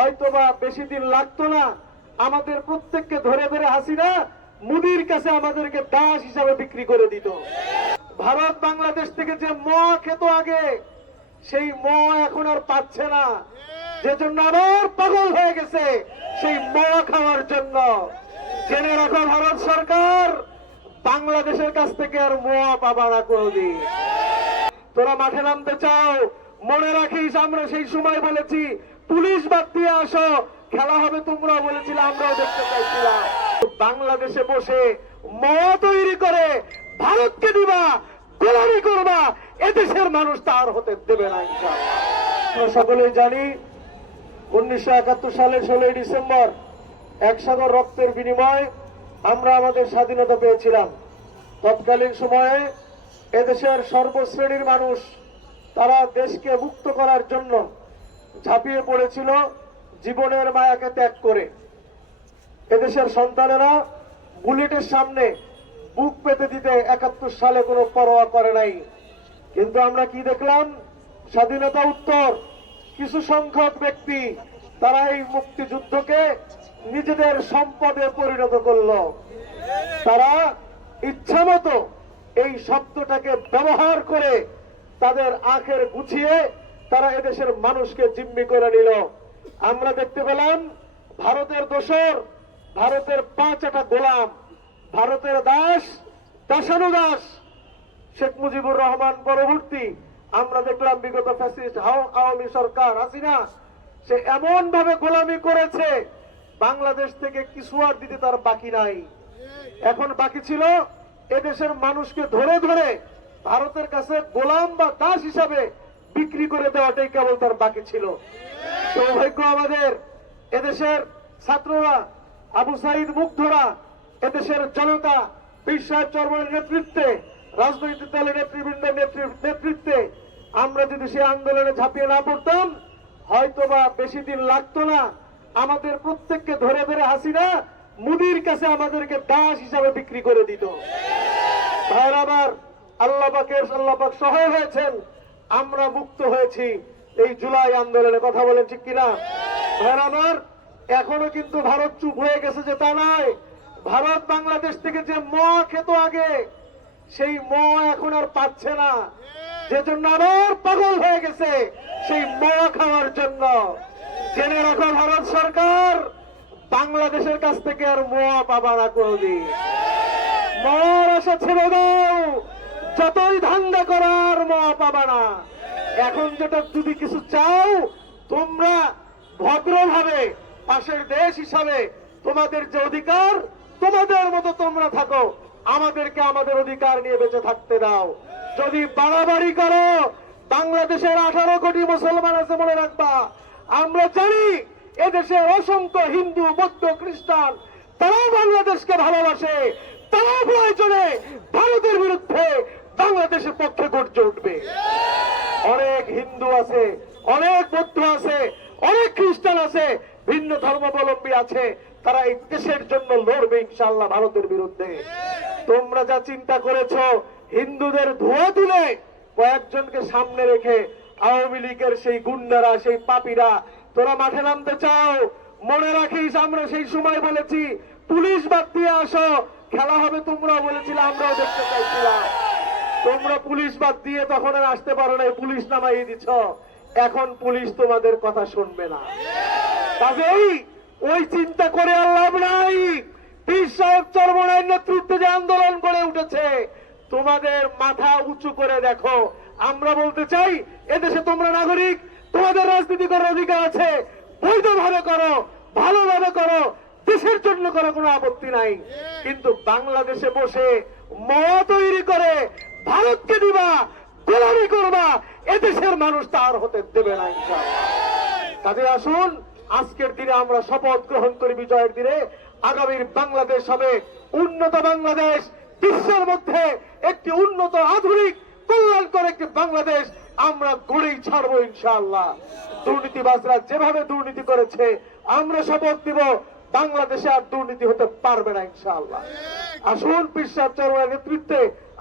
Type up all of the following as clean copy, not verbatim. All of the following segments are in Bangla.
হয়তোবা বেশি দিন লাগতো না, আমাদের প্রত্যেককে ধরে ধরে হাসিনা মুদির কাছে আমাদেরকে দাস হিসাবে বিক্রি করে দিত। ভারত বাংলাদেশ থেকে যে মদ খেত আগে, সেই মদ এখন আর পাচ্ছে না, যে জন্য আবার পাগল হয়ে গেছে সেই মদ খাওয়ার জন্য। জেনে রাখো ভারত সরকার, বাংলাদেশের কাছ থেকে আর মদ পাবা না কোনদিন। তোরা মাঠে নামতে চাও, মনে রাখিস আমরা সেই সময় বলেছি পুলিশ বাদ দিয়ে আসো, খেলা হবে, তোমরা বলেছিলে, আমরাও দেখতে চাইছিলাম। বাংলাদেশে বসে মদ তৈরি করে ভারতকে দিবা, গোলামি করবা, এদেশের মানুষ তার হতে দেবে না ইনশাআল্লাহ। আমরা সকলেই জানি 1971 সালের 16 ডিসেম্বর এক সাগর রক্তের বিনিময়ে আমরা আমাদের স্বাধীনতা পেয়েছিলাম। তৎকালীন সময়ে এদেশের সর্বশ্রেণীর মানুষ তারা দেশকে মুক্ত করার জন্য ঝাঁপিয়ে পড়েছিল জীবনের মায়াকে ত্যাগ করে। এদেশের সন্তানেরা বুলেটের সামনে বুক পেতে দিতে 71 সালে কোনো পরোয়া করে নাই। কিন্তু আমরা কি দেখলাম? স্বাধীনতা উত্তর কিছু সংখ্যক ব্যক্তি তারা এই মুক্তিযুদ্ধকে নিজেদের সম্পদে পরিণত করলো। তারা ইচ্ছামতো এই শব্দটাকে ব্যবহার করে তাদের আখের গুছিয়ে তারা এদেশের মানুষকে জিম্মি করে নিল। আমরা দেখতে পেলাম ভারতের দোসর, ভারতের 5টা গোলাম, ভারতের দাস, দাসানুদাস শেখ মুজিবুর রহমান পরবর্তী আমরা দেখলাম বিগত ফ্যাসিস্ট আওয়ামী সরকার হাসিনা, সে এমন ভাবে গোলামি করেছে বাংলাদেশ থেকে কিছু আর দিতে তার বাকি নাই। এখন বাকি ছিল এদেশের মানুষকে ধরে ধরে ভারতের কাছে গোলাম বা দাস হিসাবে বিক্রি করে দেওয়াটাই কেবল তার বাকি ছিল। সৌভাগ্য আমাদের, এদেশের ছাত্ররা, আবু সাইদ মুগ্ধরা, এদেশের জনতা, পীর সাহেব চরমনের নেতৃত্বে, রাজনৈতিক দলের নেতৃবৃন্দের নেতৃত্বে আমরা যদি সে আন্দোলনে ঝাঁপিয়ে না পড়তাম, হয়তোবা বেশি দিন লাগতো না, আমাদের প্রত্যেককে ধরে ধরে হাসিনা মুদির কাছে আমাদেরকে দাস হিসাবে বিক্রি করে দিত। ভাইরা আমার, আল্লাহ পাক সহায় হয়েছেন, আমরা মুক্ত হয়েছি এই জুলাই আন্দোলনে। কথা বলেন ঠিক কিনা? ভাইরা আমার, এখনো কিন্তু ভারত চুপ হয়ে গেছে যে তা নয়। ভারত বাংলাদেশ থেকে যে মদ খেত আগে, সেই মদ এখন আর পাচ্ছে না, যে জন্য আবার পাগল হয়ে গেছে সেই মদ খাওয়ার জন্য। জেনে রাখো ভারত সরকার, বাংলাদেশের কাছ থেকে আর মদ পাবা না কোনদিন। মদ আশা ছেড়ে দাও, যতই ধান্দা করার মদ পাবা না। এখন যেটা যদি কিছু চাও, তোমরা ভদ্রভাবে পাশের দেশ হিসাবে তোমাদের যে অধিকার, তোমাদের মতো তোমরা থাকো, আমাদেরকে আমাদের অধিকার নিয়ে বেঁচে থাকতে দাও। যদি বাড়াবাড়ি করো, বাংলাদেশের 18 কোটি মুসলমান আছে, মনে রাখবা। আমরা জানি এদেশের অসংখ্য হিন্দু, বৌদ্ধ, খ্রিস্টান, তারাও বাংলাদেশকে ভালোবাসে, তারাও প্রয়োজনে ভারতের বিরুদ্ধে বাংলাদেশের পক্ষে গর্জে উঠবে। অনেক হিন্দু আছে, অনেক বৌদ্ধ আছে, অনেক খ্রিস্টান আছে, ভিন্ন ধর্মাবলম্বী আছে, তারা এই দেশের জন্য লড়বে ইনশাআল্লাহ ভারতের বিরুদ্ধে। তোমরা যা চিন্তা করেছো হিন্দুদের ধোয়া তুলে কয়েকজনকে সামনে রেখে আওয়ামী লীগের সেই গুন্ডারা, সেই পাপীরা, তোরা মাঠে নামতে চাও, মনে রাখিস আমরা সেই সময় বলেছি পুলিশ বাদ দিয়ে আসো, খেলা হবে, তোমরা বলেছিলে, আমরাও দেখতে চাইছিলাম। তোমরা পুলিশ বাদ দিয়ে তখন আর আসতে পারো না, পুলিশ নামাই দিছ। এখন পুলিশ তোমাদের কথা শুনবে না। কাজেই ওই চিন্তা করে আর লাভ নাই। পীর সাহেব চরমনের নেতৃত্বে যে আন্দোলন গড়ে উঠেছে, তোমাদের মাথা উঁচু করে দেখো। আমরা বলতে চাই, এদেশে তোমরা নাগরিক, তোমাদের রাজনীতি করার অধিকার আছে, বৈধভাবে করো, ভালোভাবে করো, দেশের জন্য করার কোনো আপত্তি নাই। কিন্তু বাংলাদেশে বসে মদ তৈরি করে ভারতকে দিবা, গোলামি করবা, এদেশের মানুষ তার হতে দেবে না ইনশাআল্লাহ। কাজে আসুন, আজকের দিনে আমরা শপথ গ্রহণ করি, বিজয়ের দিনে আগামীর বাংলাদেশ হবে উন্নত বাংলাদেশ, বিশ্বের মধ্যে একটি উন্নত, আধুনিক, কল্যাণকর একটি বাংলাদেশ আমরা গড়েই ছাড়বো ইনশাআল্লাহ। দুর্নীতিবাজরা যেভাবে দুর্নীতি করেছে, আমরা শপথ দিব বাংলাদেশে আর দুর্নীতি হতে পারবে না ইনশাআল্লাহ। আসুন, পীর সাহেব চরমনের নেতৃত্বে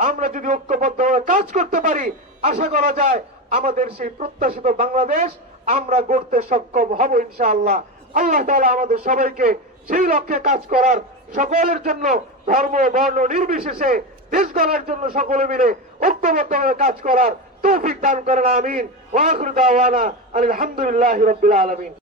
আমরা যদি ঐক্যবদ্ধভাবে কাজ করতে পারি, আশা করা যায় আমাদের সেই প্রত্যাশিত বাংলাদেশ আমরা গড়তে সক্ষম হব ইনশাআল্লাহ। আল্লাহ তাআলা আমাদের সবাইকে সেই লক্ষ্যে কাজ করার, সকলের জন্য ধর্ম বর্ণ নির্বিশেষে দেশ গড়ার জন্য সকলে মিলে ঐক্যবদ্ধভাবে কাজ করার তৌফিক দান করেন, আমিন। ওয়া আখিরু দাওয়ানা আলহামদুলিল্লাহি রাব্বিল আলামিন।